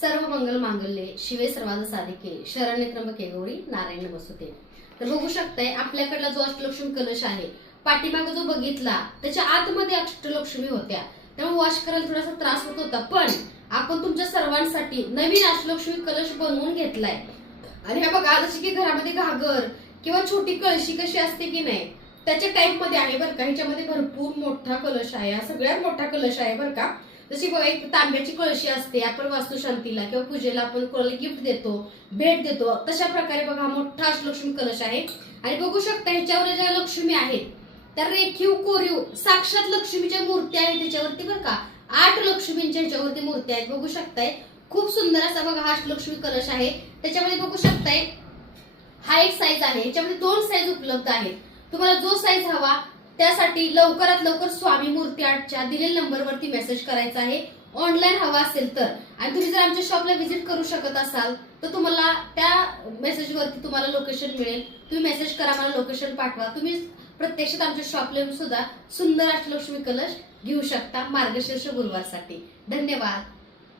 सर्व मंगल मांगल्ये शिवे सर्वाद साधिके शरण्य त्र्यंबके गौरी नारायण बसुते तर बघू शकताय आपल्याकडला जो अष्टलक्ष्मी कलश आहे पाठीमागे जो बघितला त्याच्या आतमध्ये अष्टलक्ष्मी होत्या. त्यामुळे वॉश करायला थोडासा त्रास होत होता पण आपण तुमच्या सर्वांसाठी नवीन अष्टलक्ष्मी कलश बनवून घेतलाय. आणि हे बघा जशी की घरामध्ये घागर किंवा छोटी कळशी कशी असते की नाही त्याच्या टाईपमध्ये आहे बरं का. ह्याच्यामध्ये भरपूर मोठा कलश आहे. हा सगळ्यात मोठा कलश आहे बरं का. जशी बघा एक तांब्याची कळशी असते आपण वास्तुशांतीला किंवा पूजेला आपण कोणाला गिफ्ट देतो भेट देतो तशा प्रकारे बघा हा मोठा अष्टलक्ष्मी कलश आहे. आणि बघू शकता ह्याच्यावर ज्या लक्ष्मी आहेत त्या रेखीव कोरीव साक्षात लक्ष्मीच्या मूर्त्या आहेत त्याच्यावरती बरं का आठ लक्ष्मींच्या ह्याच्यावरती मूर्त्या आहेत. बघू शकताय खूप सुंदर असा बघा हा अष्टलक्ष्मी कलश आहे. त्याच्यामध्ये बघू शकताय हा एक साईज आहे. याच्यामध्ये दोन साईज उपलब्ध आहेत. तुम्हाला जो साईज हवा त्यासाठी लवकरात लवकर स्वामी मूर्ती आर्टच्या दिलेल्या नंबरवरती मेसेज करायचा आहे. ऑनलाईन हवा असेल तर. आणि तुम्ही जर आमच्या शॉपला व्हिजिट करू शकत असाल तर तुम्हाला त्या मेसेजवरती तुम्हाला लोकेशन मिळेल. तुम्ही मेसेज करा मला लोकेशन पाठवा. तुम्ही प्रत्यक्षात आमच्या शॉपला येऊन सुद्धा सुंदर अष्टलक्ष्मी कलश घेऊ शकता मार्गशीर्ष गुरुवारसाठी. धन्यवाद.